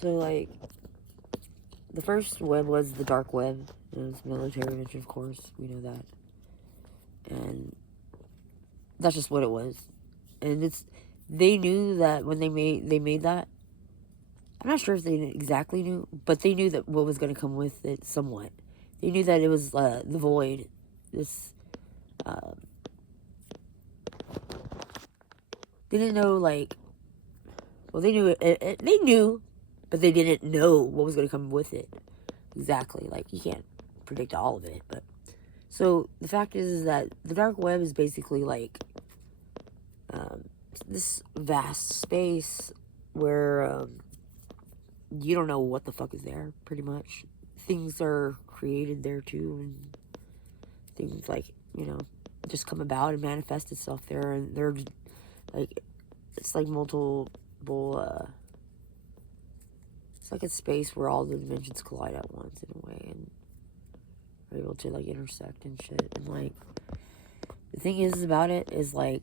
So, like, the first web was the dark web. It was military invention, of course. We know that. And that's just what it was. And it's they knew that when they made that. I'm not sure if they exactly knew, but they knew that what was going to come with it somewhat. They knew that it was the void. This they didn't know like well they knew they knew, but they didn't know what was going to come with it exactly. Like you can't predict all of it, but so the fact is that the dark web is basically like this vast space where you don't know what the fuck is there. Pretty much, things are created there too, and things like just come about and manifest itself there, and they're like it's like multiple. It's like a space where all the dimensions collide at once in a way, and are able to like intersect and shit. And like the thing is about it is like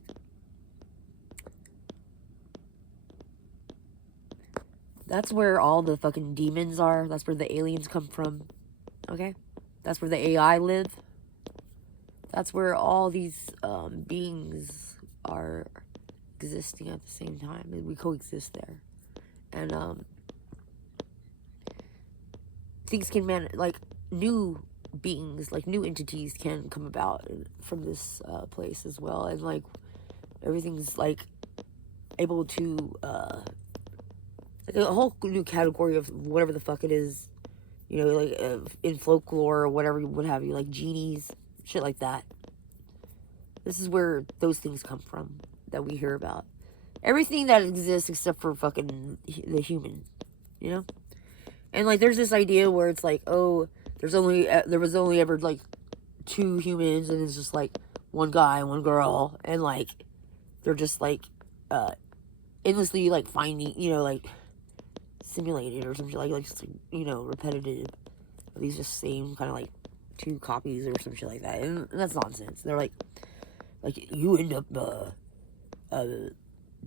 that's where all the fucking demons are. That's where the aliens come from. Okay, that's where the AI live. That's where all these beings are existing at the same time, and we coexist there. And things can like new beings, like new entities, can come about from this place as well, and like everything's like able to like a whole new category of whatever the fuck it is, like in folklore or whatever, what have you, like genies, shit like that. This is where those things come from that we hear about. Everything that exists except for fucking the human, you know? And like there's this idea where it's like, oh, there was only ever like two humans, and it's just like one guy, one girl, and like they're just like endlessly like finding, like simulated or something like just repetitive of these just same kind of like two copies or some shit like that. And that's nonsense. They're like you end up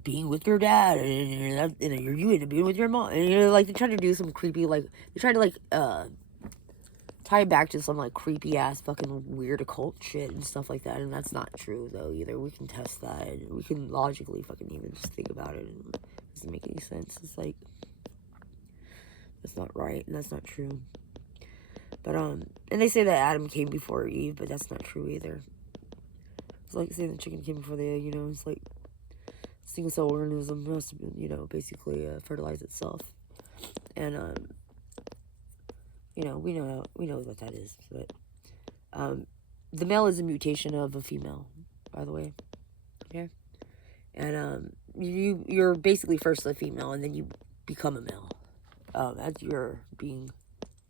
being with your dad, and you end up being with your mom, and like they try to do some creepy, like they try to like tie it back to some like creepy ass fucking weird occult shit and stuff like that. And that's not true though either. We can test that, and we can logically fucking even just think about it, and it doesn't make any sense. It's like that's not right, and that's not true. But and they say that Adam came before Eve, but that's not true either. It's like saying the chicken came before the egg. It's like single cell organism has to, basically fertilize itself, and we know what that is. But the male is a mutation of a female, by the way. Okay, and you're basically first a female, and then you become a male as you're being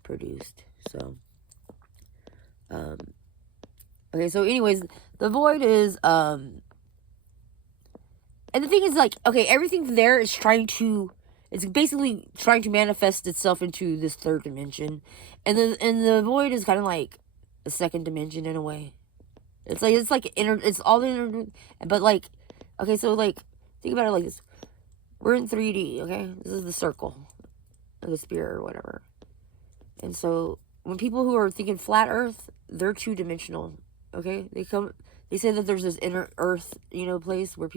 produced. So okay, so anyways, the void is and the thing is, like, okay, everything there is it's basically trying to manifest itself into this third dimension. And the void is kind of like a second dimension in a way. It's all but like, okay, so like, think about it like this. We're in 3D, okay? This is the circle, or the sphere, or whatever. And so, when people who are thinking flat earth, they're two-dimensional, okay? They say that there's this inner earth, place where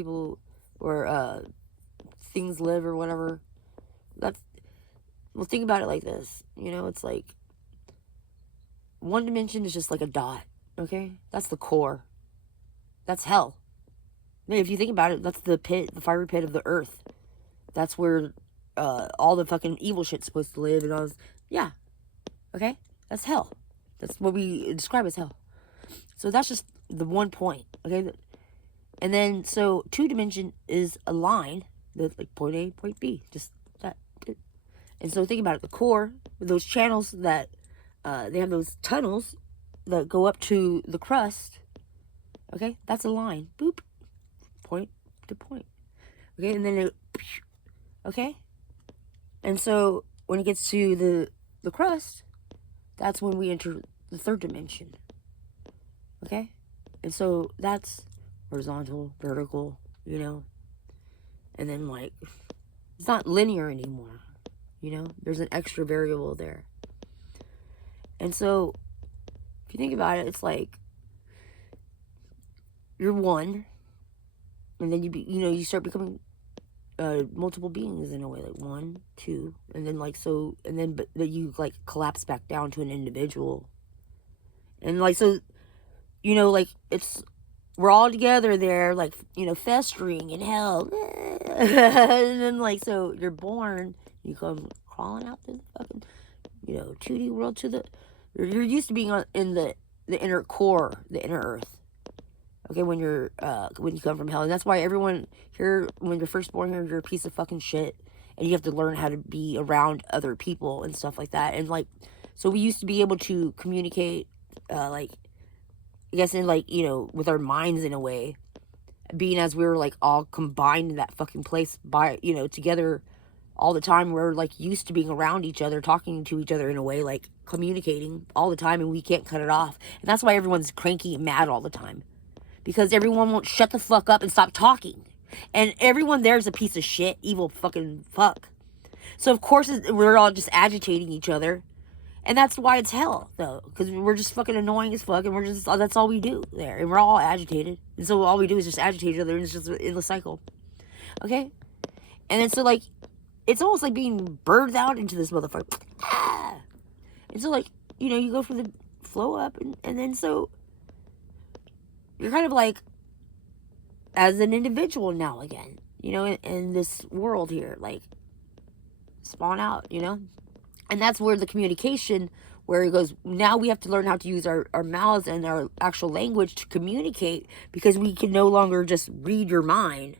things live or whatever. Well, think about it like this. It's like one dimension is just like a dot, okay? That's the core. That's hell. I mean, if you think about it, that's the fiery pit of the earth. That's where all the fucking evil shit's supposed to live and all this. Yeah. Okay? That's hell. That's what we describe as hell. So that's just the one point, okay? And then, so 2-dimension is a line that's like point A, point B, just that. And so think about it, the core, those channels that, they have those tunnels that go up to the crust, okay? That's a line, boop, point to point, okay? And then okay? And so, when it gets to the crust, that's when we enter the third dimension, okay? And so, that's horizontal, vertical, and then like it's not linear anymore, You know, there's an extra variable there. And so, if you think about it, it's like you're one, and then you start becoming multiple beings in a way, like 1, 2, and then but you like collapse back down to an individual, and like so, like we're all together there, like festering in hell, and then like so you're born, you come crawling out to the fucking 2D world you're used to being in the inner core, the inner earth. Okay, when you come from hell. And that's why everyone here, when you're first born here, you're a piece of fucking shit. And you have to learn how to be around other people and stuff like that. And so we used to be able to communicate, I guess with our minds in a way. Being as we were all combined in that fucking place by, together all the time. We're used to being around each other, talking to each other in a way, communicating all the time, and we can't cut it off. And that's why everyone's cranky and mad all the time. Because everyone won't shut the fuck up and stop talking. And everyone there is a piece of shit, evil fucking fuck. So, of course, we're all just agitating each other. And that's why it's hell, though. Because we're just fucking annoying as fuck, and that's all we do there. And we're all agitated. And so all we do is just agitate each other, and it's just an endless cycle. Okay? And then so, it's almost like being birthed out into this motherfucker. Ah! And so, you go for the flow up, and then so you're kind of as an individual now again, in this world here, spawn out, and that's where the communication, where it goes, now we have to learn how to use our mouths and our actual language to communicate, because we can no longer just read your mind,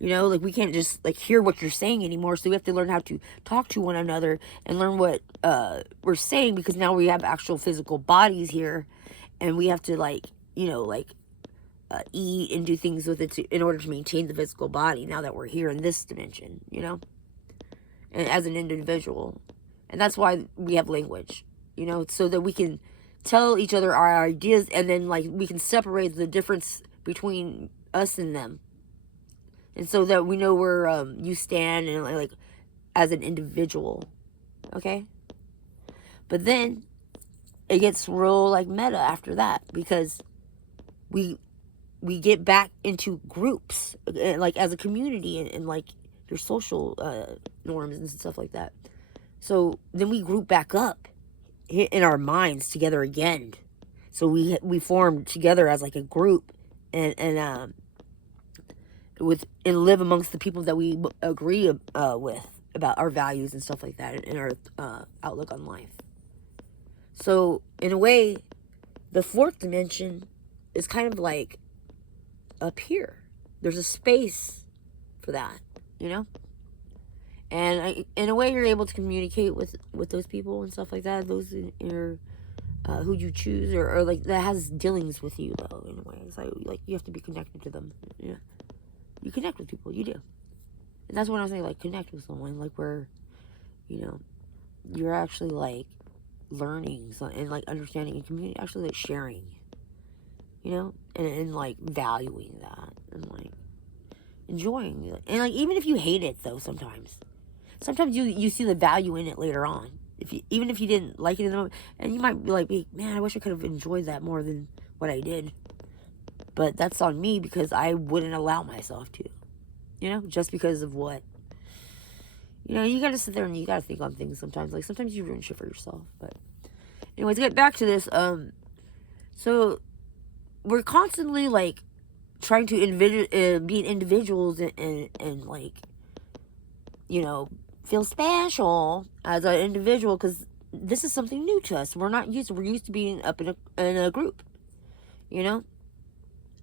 we can't just hear what you're saying anymore. So we have to learn how to talk to one another and learn what we're saying, because now we have actual physical bodies here, and we have to eat and do things with it in order to maintain the physical body now that we're here in this dimension, and as an individual. And that's why we have language, so that we can tell each other our ideas, and then we can separate the difference between us and them, and so that we know where you stand and as an individual. Okay, but then it gets real meta after that, because we get back into groups, as a community, and your social norms and stuff like that. So then we group back up in our minds together again. So we form together as a group, and live amongst the people that we agree with about our values and stuff like that, and our outlook on life. So in a way, the fourth dimension is kind of up here. There's a space for that, and in a way you're able to communicate with those people and stuff like that, those in your who you choose, or that has dealings with you, though, in a way. It's you have to be connected to them. You connect with people, you do. And that's what I'm saying, connect with someone, where you're actually learning and understanding and community, actually sharing, and valuing that, and enjoying it. And even if you hate it, though, sometimes you see the value in it later on. Even if you didn't like it in the moment, and you might be man, I wish I could have enjoyed that more than what I did. But that's on me, because I wouldn't allow myself to, just because of what, you gotta sit there and you gotta think on things sometimes. Sometimes you ruin shit for yourself. But anyways, to get back to this, so we're constantly trying to be individuals, and feel special as an individual, because this is something new to us. We're used to being up in a group,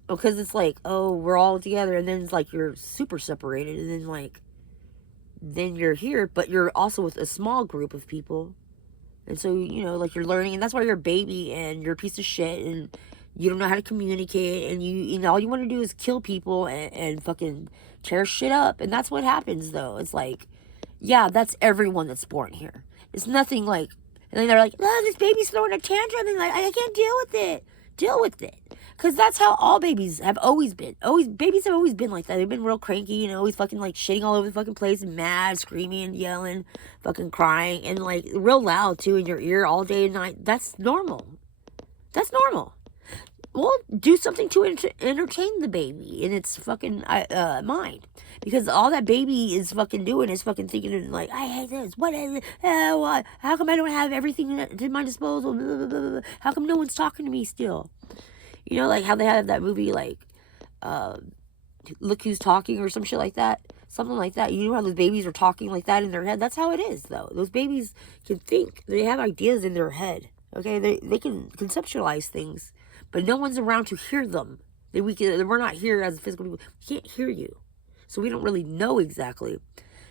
because it's we're all together, and then it's you're super separated, and then you're here, but you're also with a small group of people. And so you're learning, and that's why you're a baby, and you're a piece of shit, and you don't know how to communicate, and all you want to do is kill people and fucking tear shit up. And that's what happens, though. It's yeah, that's everyone that's born here. It's nothing and then they're oh, this baby's throwing a tantrum, and I can't deal with it. Deal with it. Because that's how all babies have always been. Babies have always been like that. They've been real cranky and always fucking like shitting all over the fucking place and mad, screaming, yelling, fucking crying, and like real loud too in your ear all day and night. That's normal. That's normal. Well, do something to entertain the baby in its fucking mind. Because all that baby is fucking doing is fucking thinking like, I hate this. What is it? What? How come I don't have everything at my disposal? Blah, blah, blah, blah. How come no one's talking to me still? You know, like how they have that movie, like, Look Who's Talking or some shit like that. Something like that. You know how those babies are talking like that in their head? That's how it is, though. Those babies can think. They have ideas in their head. Okay? They can conceptualize things. But no one's around to hear them. We're not here as physical people. We can't hear you. So we don't really know exactly.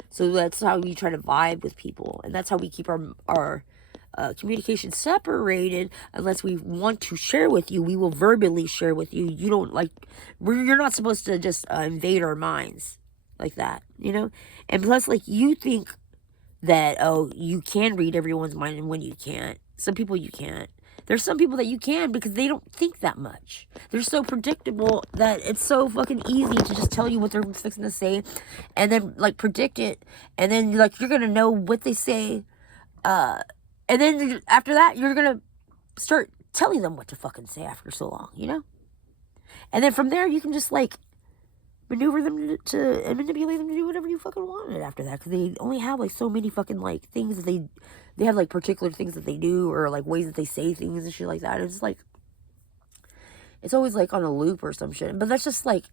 So that's how we try to vibe with people. And that's how we keep our communication separated. Unless we want to share with you, we will verbally share with you. You don't like, you're not supposed to just invade our minds like that, you know? And plus, like, you think that, oh, you can read everyone's mind and when you can't. Some people you can't. There's some people that you can because they don't think that much. They're so predictable that it's so fucking easy to just tell you what they're fixing to say and then, like, predict it. And then, like, you're going to know what they say. And then after that, you're going to start telling them what to fucking say after so long, you know? And then from there, you can just, like, maneuver them to and manipulate them to do whatever you fucking wanted after that. Because they only have, like, so many fucking, like, things that they have, like, particular things that they do or, like, ways that they say things and shit like that. It's, like, it's always, like, on a loop or some shit. But that's just, like,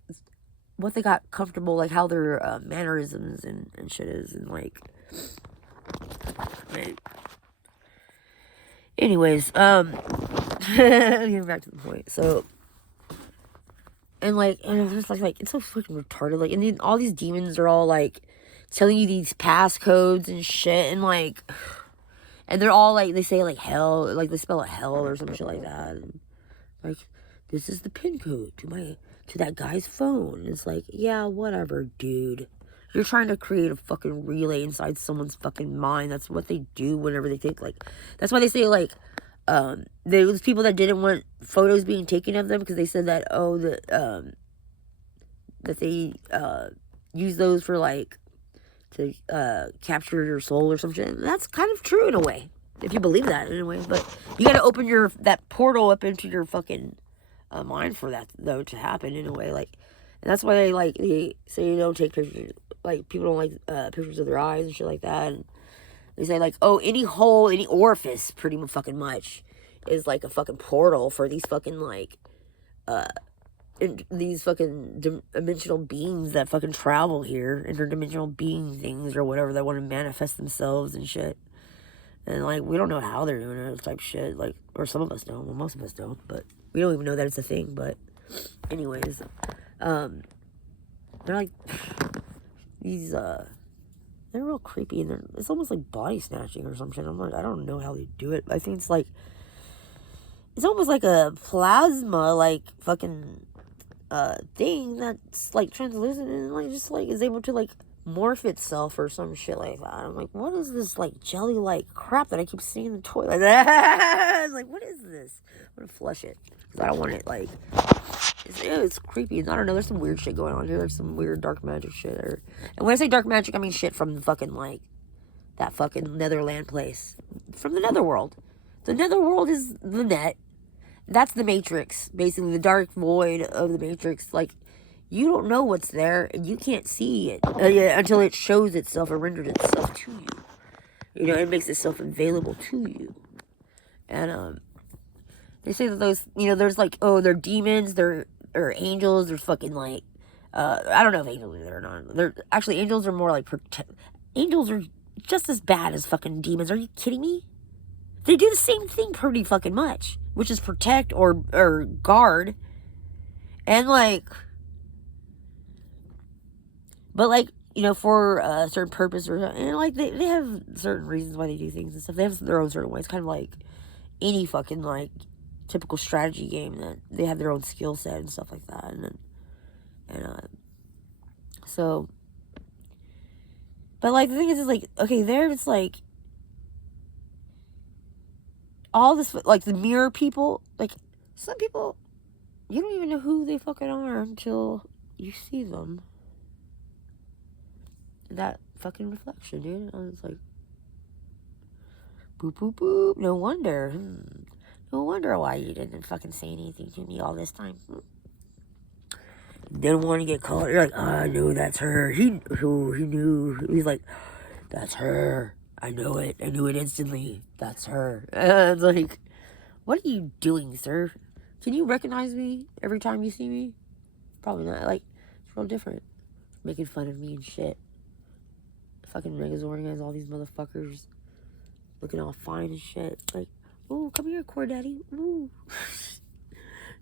what they got comfortable, like, how their mannerisms and shit is. And, like, right. Anyways, getting back to the point. So, and, like, and it's just, like, it's so fucking retarded. Like, and then all these demons are all, like, telling you these passcodes and shit. And, like, and they're all, like, they say, like, hell. Like, they spell it hell or some shit like that. And, like, this is the pin code to that guy's phone. It's like, yeah, whatever, dude. You're trying to create a fucking relay inside someone's fucking mind. That's what they do whenever they take, like, that's why they say, like, there was people that didn't want photos being taken of them because they said that, oh, that they, use those for, like, to, capture your soul or some shit. And that's kind of true in a way, if you believe that in a way, but you gotta open that portal up into your fucking, mind for that, though, to happen in a way, like, and that's why they say you don't take pictures, like, people don't like, pictures of their eyes and shit like that, and they say, like, oh, any hole, any orifice, pretty fucking much, is, like, a fucking portal for these fucking, like, these fucking dimensional beings that fucking travel here, interdimensional being things, or whatever, that want to manifest themselves and shit, and, like, we don't know how they're doing it, type shit, like, or some of us don't, well, most of us don't, but we don't even know that it's a thing, but, anyways, they're, like, these, they're real creepy, and it's almost like body snatching or some shit. I'm like, I don't know how they do it. I think it's like, it's almost like a plasma, like, fucking, thing that's, like, translucent and, like, just, like, is able to, like, morph itself or some shit like that. I'm like, what is this, like, jelly-like crap that I keep seeing in the toilet? I was like, what is this? I'm gonna flush it, because I don't want it, like, it's creepy. I don't know, there's some weird shit going on here. There's some weird dark magic shit. And when I say dark magic, I mean shit from the fucking, like, that fucking Netherland place. From the netherworld. The netherworld is the net. That's the Matrix, basically, the dark void of the Matrix. Like, you don't know what's there, and you can't see it until it shows itself or renders itself to you. You know, it makes itself available to you. And, they say that those, you know, there's, like, oh, they're demons, they're angels, there's fucking, like, I don't know if angels are there or not. Actually, angels are more, like, angels are just as bad as fucking demons. Are you kidding me? They do the same thing pretty fucking much, which is protect or guard. And, like, but, like, you know, for a certain purpose or, and, like, they have certain reasons why they do things and stuff. They have their own certain ways, kind of like any fucking, like, typical strategy game, that they have their own skill set and stuff like that. And so, but, like, the thing is like, okay, there it's like, all this, like, the mirror people, like, some people You don't even know who they fucking are until you see them. That fucking reflection, dude. I was like, boop, boop, boop. No wonder. No wonder why you didn't fucking say anything to me all this time. Didn't want to get caught. You're like, oh, I know that's her. He knew. He's like, that's her. I know it. I knew it instantly. That's her. It's like, what are you doing, sir? Can you recognize me every time you see me? Probably not. Like, it's real different. Making fun of me and shit. Fucking Megazord has all these motherfuckers looking all fine and shit. Like, ooh, come here, Core Daddy. Ooh.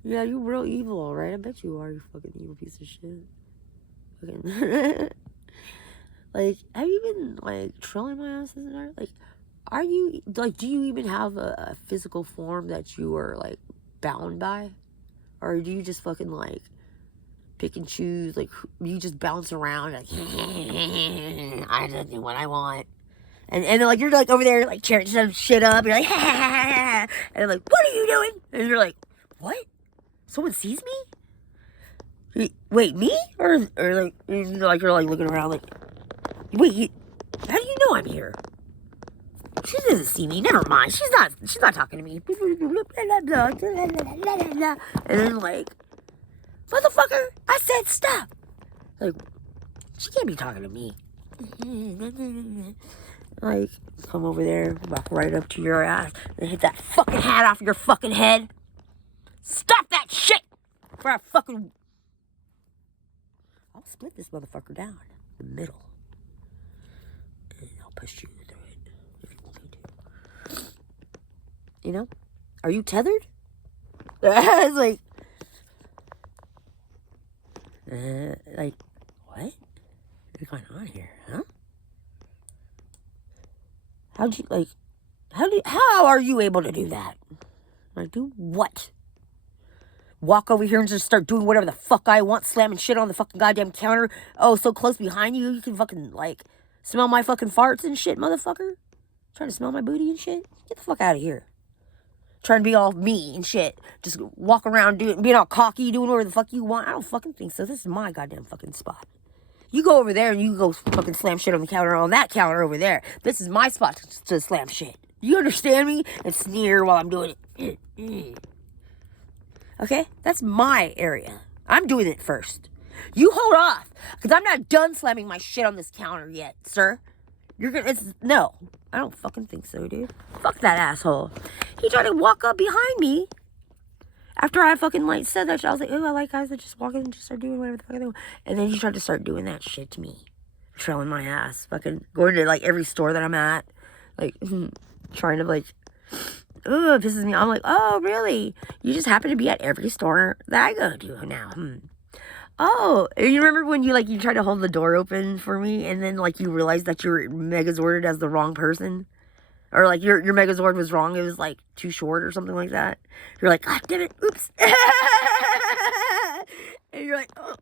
Yeah, you real evil, alright? I bet you are, you fucking evil piece of shit. Fucking. Like, have you been, like, trolling my ass this entire? Like, are you, like, do you even have a physical form that you are, like, bound by? Or do you just fucking, like, pick and choose? Like, you just bounce around, like, I just do what I want. And then, like, you're, like, over there, like, cheering some shit up. You're like, and they're like, what are you doing? And you're like, what? Someone sees me? Wait, me? Or like, you're, like, looking around, like, wait, how do you know I'm here? She doesn't see me. Never mind. She's not talking to me. And then, like, motherfucker, I said stop. Like, she can't be talking to me. Like, come over there, walk right up to your ass, and hit that fucking hat off your fucking head. Stop that shit! For a fucking... I'll split this motherfucker down the middle. And I'll push you through it if you want me to. You know? Are you tethered? It's like... what? What's going on here, huh? How are you able to do that? Like, do what? Walk over here and just start doing whatever the fuck I want, slamming shit on the fucking goddamn counter. Oh, so close behind you, you can fucking, like, smell my fucking farts and shit, motherfucker? Trying to smell my booty and shit? Get the fuck out of here. Trying to be all me and shit. Just walk around being all cocky, doing whatever the fuck you want. I don't fucking think so. This is my goddamn fucking spot. You go over there and you go fucking slam shit on the counter, on that counter over there. This is my spot to slam shit. You understand me? And sneer while I'm doing it. Okay? That's my area. I'm doing it first. You hold off. Because I'm not done slamming my shit on this counter yet, sir. No. I don't fucking think so, dude. Fuck that asshole. He tried to walk up behind me. After I fucking, like, said that shit, I was like, oh, I like guys that just walk in and just start doing whatever the fuck they want. And then he tried to start doing that shit to me. Trailing my ass. Fucking going to, like, every store that I'm at. Like, trying to, like, it pisses me off. I'm like, oh, really? You just happen to be at every store that I go to now. Oh, you remember when you tried to hold the door open for me and then, like, you realized that you were Megazorded as the wrong person? Or, like, your Megazord was wrong. It was, like, too short or something like that. You're like, God damn it. Oops. And you're like, oh.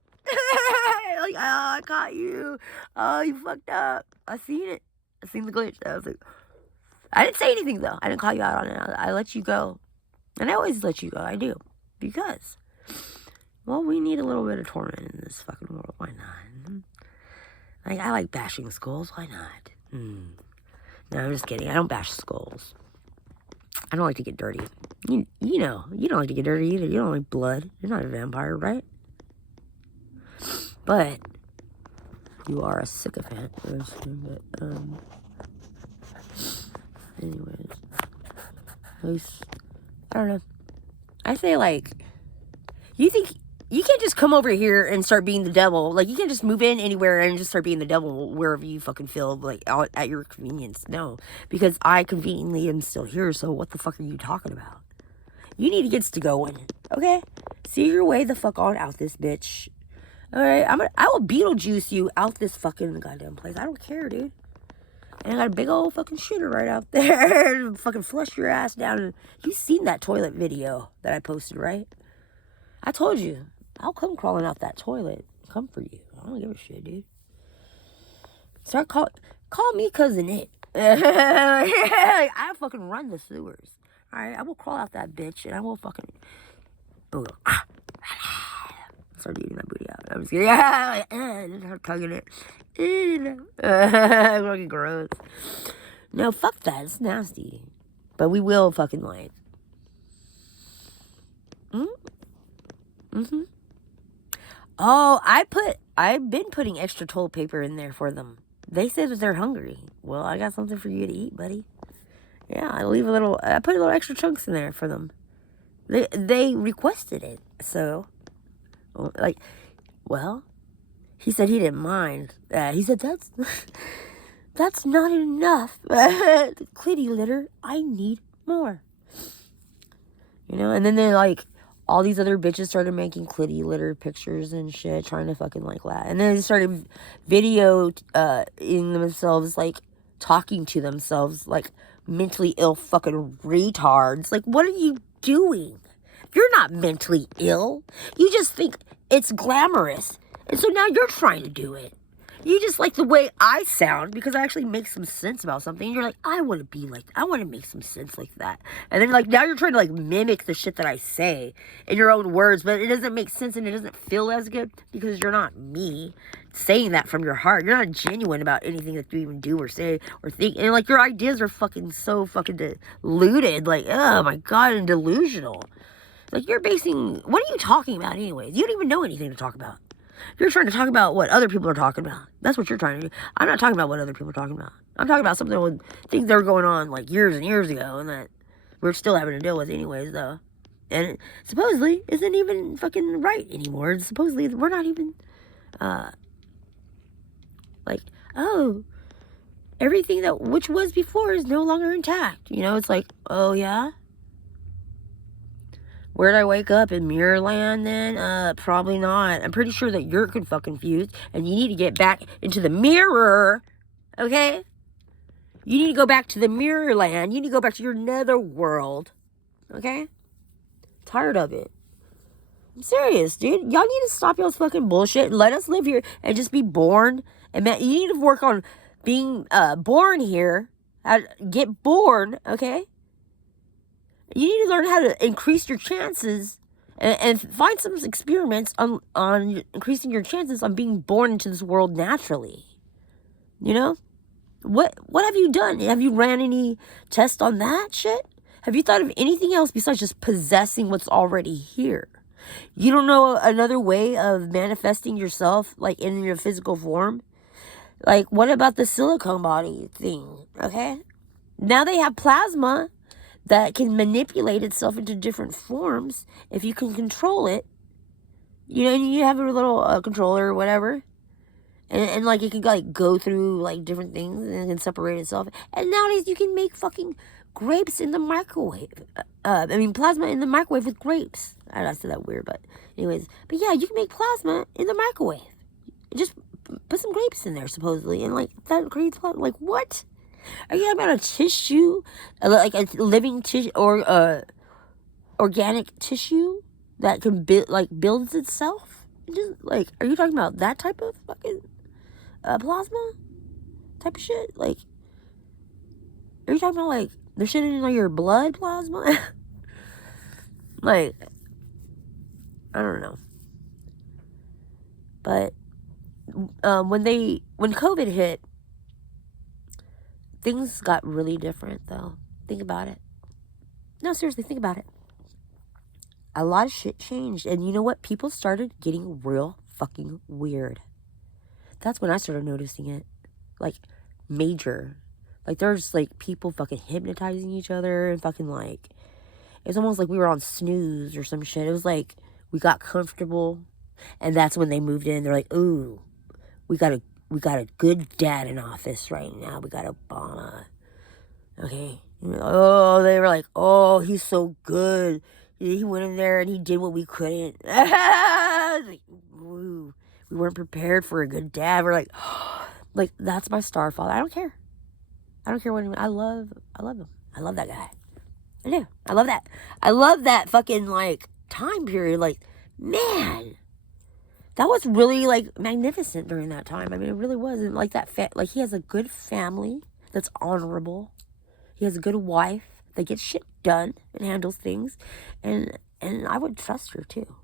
Like, oh, I caught you. Oh, you fucked up. I seen it. I seen the glitch. I was like, I didn't say anything, though. I didn't call you out on it. I let you go. And I always let you go. I do. Because, well, we need a little bit of torment in this fucking world. Why not? Like, I like bashing skulls. Why not? No, I'm just kidding. I don't bash skulls. I don't like to get dirty. You know, you don't like to get dirty either. You don't like blood. You're not a vampire, right? But you are a sycophant. Anyways, at least, I don't know. I say, like, you think you can't just come over here and start being the devil. Like, you can't just move in anywhere and just start being the devil wherever you fucking feel, like, out at your convenience. No, because I conveniently am still here, so what the fuck are you talking about? You need to get to going, okay? See your way the fuck on out this bitch. Alright, I will Beetlejuice you out this fucking goddamn place. I don't care, dude. And I got a big old fucking shooter right out there. Fucking flush your ass down. You seen that toilet video that I posted, right? I told you. I'll come crawling out that toilet. Come for you. I don't give a shit, dude. Call me Cousin It. I fucking run the sewers. Alright, I will crawl out that bitch and I will fucking Oh, start eating my booty out. I'm just kidding. I'm tugging it. Fucking gross. No, fuck that. It's nasty. But we will fucking like. Mm-hmm. Oh, I've been putting extra toilet paper in there for them. They said that they're hungry. Well, I got something for you to eat, buddy. Yeah, I put a little extra chunks in there for them. They requested it. So, like, well, he said he didn't mind. He said, that's not enough. Kitty litter, I need more. You know, and then they're like, all these other bitches started making clitty litter pictures and shit, trying to fucking like that. And then they started in themselves, like, talking to themselves, like, mentally ill fucking retards. Like, what are you doing? You're not mentally ill. You just think it's glamorous. And so now you're trying to do it. You just like the way I sound because I actually make some sense about something. And you're like, I want to be like, I want to make some sense like that. And then like now you're trying to like mimic the shit that I say in your own words, but it doesn't make sense and it doesn't feel as good because you're not me saying that from your heart. You're not genuine about anything that you even do or say or think. And like your ideas are fucking so fucking deluded. Like, oh my God, and delusional. Like what are you talking about anyways? You don't even know anything to talk about. You're trying to talk about what other people are talking about. That's what you're trying to do. I'm not talking about what other people are talking about. I'm talking about something with things that were going on like years and years ago and that we're still having to deal with anyways, though. And it supposedly isn't even fucking right anymore. And supposedly we're not even, like, oh, everything which was before is no longer intact. You know, it's like, oh, yeah? Where'd I wake up? In Mirrorland then? Probably not. I'm pretty sure that you're fucking confused and you need to get back into the mirror, okay? You need to go back to the Mirrorland. You need to go back to your netherworld, okay? Tired of it. I'm serious, dude. Y'all need to stop y'all's fucking bullshit and let us live here and just be born. And man, you need to work on being born here. Get born, okay? You need to learn how to increase your chances and find some experiments on increasing your chances on being born into this world naturally. You know? What have you done? Have you ran any tests on that shit? Have you thought of anything else besides just possessing what's already here? You don't know another way of manifesting yourself, like in your physical form? Like, what about the silicone body thing? Okay? Now they have plasma that can manipulate itself into different forms if you can control it. You know, and you have a little controller or whatever. And like, it can, like, go through, like, different things and it can separate itself. And nowadays, you can make fucking grapes in the microwave. Plasma in the microwave with grapes. I said that weird, but anyways. But yeah, you can make plasma in the microwave. Just put some grapes in there, supposedly. And, like, that creates plasma. Like, what? Are you talking about a tissue? Like a living tissue or organic tissue that can builds itself? Just like, are you talking about that type of fucking plasma type of shit? Like, are you talking about like the shit in like your blood plasma? Like, I don't know. But when COVID hit, things got really different, though. Think about it. No, seriously, think about it. A lot of shit changed. And you know what? People started getting real fucking weird. That's when I started noticing it. Like, major. Like, there's, like, people fucking hypnotizing each other and fucking, like... It's almost like we were on snooze or some shit. It was like, we got comfortable. And that's when they moved in. They're like, ooh, we got a good dad in office right now. We got Obama. Okay. Oh, they were like, oh, he's so good. He went in there and he did what we couldn't. Like, ooh, we weren't prepared for a good dad. We're like, oh, like, that's my star father. I don't care. I don't care what I love him. I love that guy. I do. I love that. I love that fucking, like, time period. Like, man. That was really, like, magnificent during that time. I mean, it really was. And, like, like, he has a good family that's honorable. He has a good wife that gets shit done and handles things. And And I would trust her, too.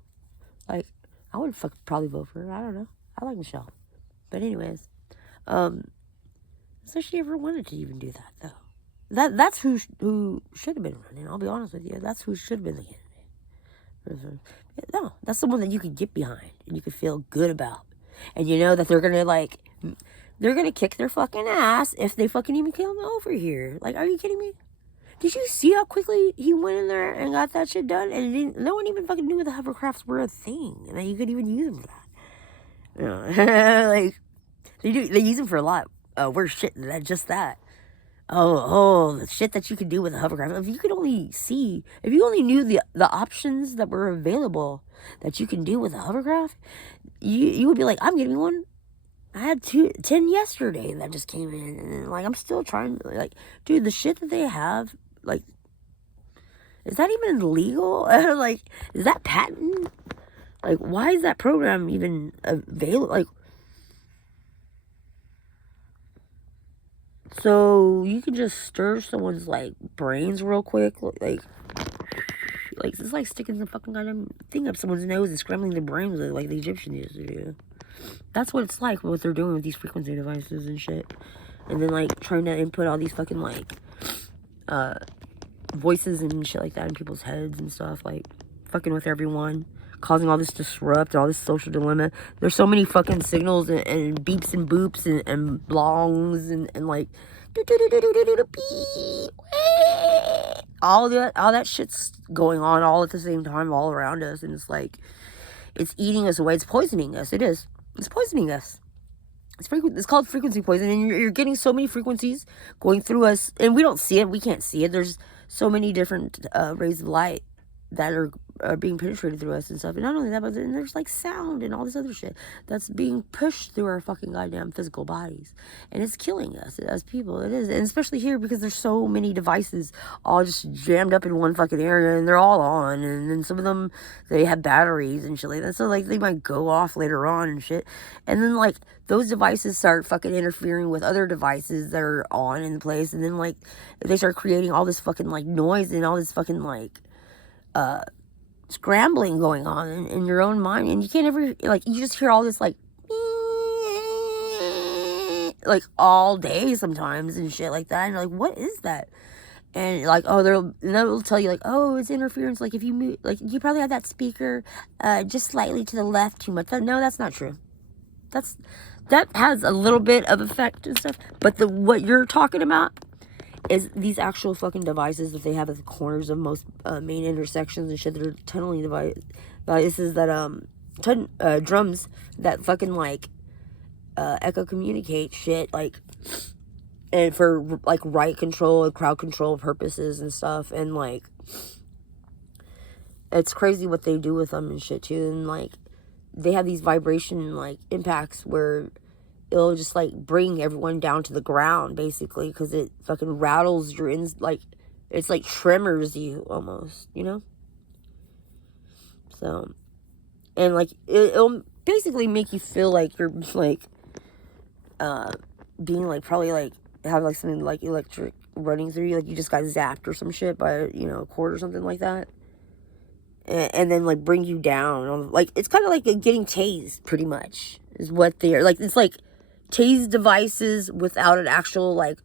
Like, I would probably vote for her. I don't know. I like Michelle. But anyways, so she ever wanted to even do that, though. That's who should have been running. I'll be honest with you. That's who should have been the candidate. No, that's the one that you could get behind and you could feel good about. And you know that they're gonna kick their fucking ass if they fucking even come over here. Like, are you kidding me? Did you see how quickly he went in there and got that shit done? And no one even fucking knew the hovercrafts were a thing and that you could even use them for that. You know, like they use them for a lot worse shit than just that. The shit that you could do with a hovercraft. If you only knew the options that were available that you can do with a hovercraft, you would be like, I'm getting one. I had 10 yesterday that just came in, and like I'm still trying. Like, dude, the shit that they have, like, is that even legal? Like, is that patent? Like, why is that program even available? Like, so you can just stir someone's like brains real quick, like it's like sticking some fucking goddamn thing up someone's nose and scrambling their brains like the Egyptians used to do. That's what it's like, what they're doing with these frequency devices and shit. And then like trying to input all these fucking like voices and shit like that in people's heads and stuff, like fucking with everyone, causing all this disrupt, all this social dilemma. There's so many fucking signals and beeps and boops and blongs and like all that shit's going on all at the same time all around us, and it's like it's eating us away. It's poisoning us. It's poisoning us. It's called frequency poison, and you're getting so many frequencies going through us, and we don't see it. We can't see it. There's so many different rays of light that are being penetrated through us and stuff. And not only that, but then there's like sound and all this other shit that's being pushed through our fucking goddamn physical bodies, and it's killing us as people. It is, and especially here because there's so many devices all just jammed up in one fucking area, and they're all on, and then some of them they have batteries and shit like that, so like they might go off later on and shit, and then like those devices start fucking interfering with other devices that are on in place, and then like they start creating all this fucking like noise and all this fucking like scrambling going on in your own mind, and you can't ever, like, you just hear all this like all day sometimes and shit like that, and you're like, what is that? And like, they'll tell you like, oh, it's interference, like if you move, like you probably have that speaker just slightly to the left too much. No, that's not true. That has a little bit of effect and stuff, but what you're talking about is these actual fucking devices that they have at the corners of most main intersections and shit. That are tunneling devices that drums that fucking like echo communicate shit, like, and for like right control and crowd control purposes and stuff. And like it's crazy what they do with them and shit too. And like they have these vibration like impacts where it'll just like bring everyone down to the ground basically, because it fucking rattles your like it's like tremors you almost, you know. So, and like it'll basically make you feel like you're like being like probably like have like something like electric running through you, like you just got zapped or some shit by a cord or something like that, and then like bring you down. Like it's kind of like getting tased pretty much is what they're like. It's like tase devices without an actual like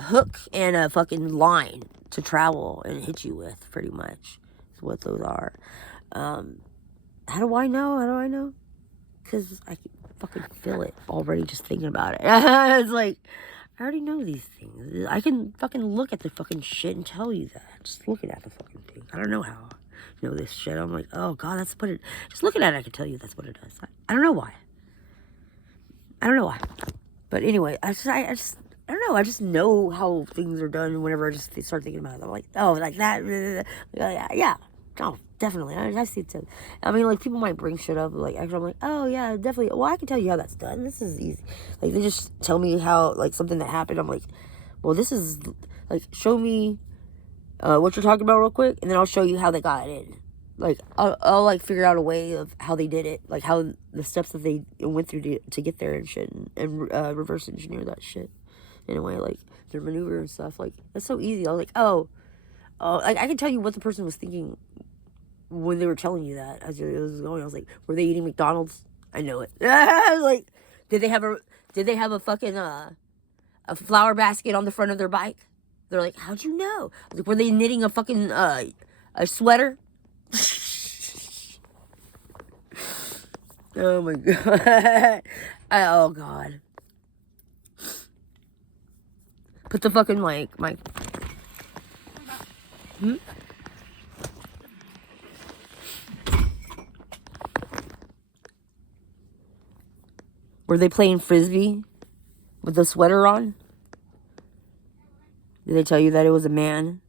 hook and a fucking line to travel and hit you with, pretty much is what those are. How do I know? Because I can fucking feel it already just thinking about it. It's like, I already know these things. I can fucking look at the fucking shit and tell you that. Just looking at the fucking thing. I don't know how I know this shit. I'm like, oh god, that's what it... Just looking at it, I can tell you that's what it does. I don't know why. But anyway, I don't know. I just know how things are done whenever I just start thinking about it. I'm like, oh, like that. Yeah. Oh, definitely. I see it too. I mean, like, people might bring shit up. Like, actually, I'm like, oh, yeah, definitely. Well, I can tell you how that's done. This is easy. Like, they just tell me how, like, something that happened. I'm like, well, this is, like, show me what you're talking about real quick, and then I'll show you how they got it in. Like, I'll like, figure out a way of how they did it. Like, how the steps that they went through to get there and shit. And reverse engineer that shit. In a way, like, their maneuver and stuff. Like, that's so easy. I was like, oh, like, I can tell you what the person was thinking when they were telling you that as it was going, I was like, were they eating McDonald's? I know it. I was like, did they have a fucking a flower basket on the front of their bike? They're like, how'd you know? I was like, were they knitting a fucking a sweater? Oh my god. Oh god. Put the fucking mic. Were they playing frisbee with the sweater on? Did they tell you that it was a man?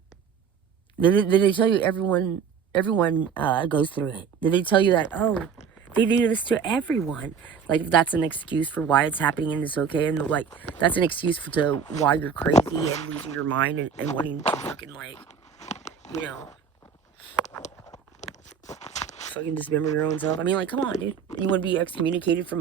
Did they tell you everyone goes through it? Did they tell you that, oh, they do this to everyone? Like, if that's an excuse for why it's happening and it's okay, and like, that's an excuse to why you're crazy and losing your mind and wanting to fucking, like, you know, fucking dismember your own self. I mean, like, come on, dude. You want to be excommunicated from